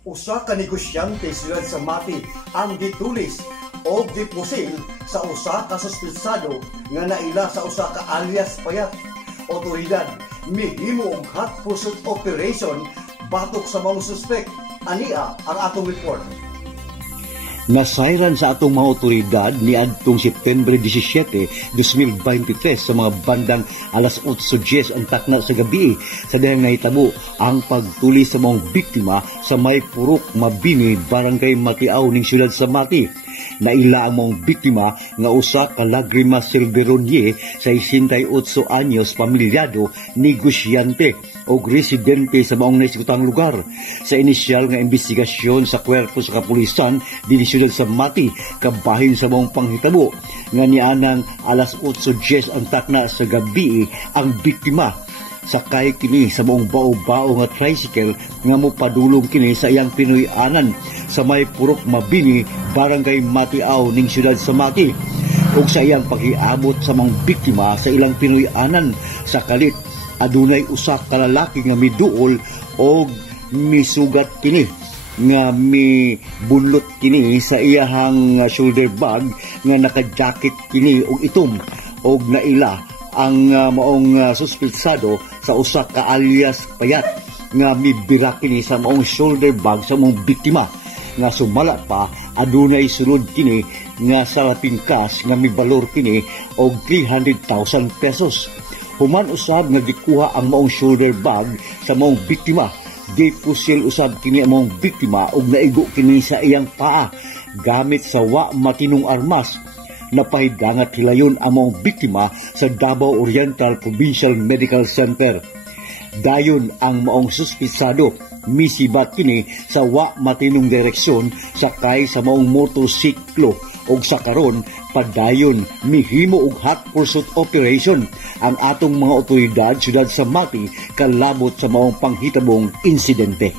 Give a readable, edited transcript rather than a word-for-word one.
Usa ka negosyante sila sa Mati ang gitulis o gipusil sa usa ka suspensado nga naila sa usa ka alias payat. Otoridad mihimo og hot pursuit operation batok sa mga suspect. Ania ang atong report. Nasayran sa atong mga otoridad ni adtong September 17, 2023 sa mga bandang alas 8:10 ang takna sa gabi sa dihang nahitabo ang pagtuli sa mga biktima sa may Purok Mabini, Barangay Matiaw ning siyudad sa Mati. Naila ang mga biktima nga usa ka Lagrima Silveronye sa 68 anyos, pamilyado, negosyante o residente sa maong naisgutang lugar. Sa inisyal nga investigasyon sa kwerpo sa kapulisan dinhi siyudad sa Mati, kabahin sa maong panghitabo nga nianang alas 8:10 ang takna sa gabi ang biktima. Sakay kini sa maong bao-bao nga tricycle nga mopadulong kini sa iyang pinuy-anan sa may Purok Mabini, Barangay Matiaw ning siyudad sa Mati. Ug sa iyang paghiabot sa mga biktima sa ilang pinuy-anan sa kalit, adunay usa ka lalaki nga miduol o misugat kini nga mibunlot kini sa iyahang shoulder bag nga naka-jacket kini og itom og naila ang maong suspetsado sa usa ka alias payat nga mibira kini sa maong shoulder bag sa maong biktima nga sumala pa adunay sulod kini nga salaping cash nga mibalor kini og 300,000 pesos. Human usab nga gikuha ang maong shoulder bag sa maong biktima, gipusil usab kini ang maong biktima og naigo kini sa iyang paa gamit sa wa matinong armas. Napahidangat hilayon ang mga biktima sa Davao Oriental Provincial Medical Center. Dayon ang maong suspitsado misibat kini sa wa matinong direksyon sakay sa maong motorsiklo ug sa karon padayon mihimo og hot pursuit operation ang atong mga otoridad siyudad sa Mati kalabot sa maong panghitabong insidente.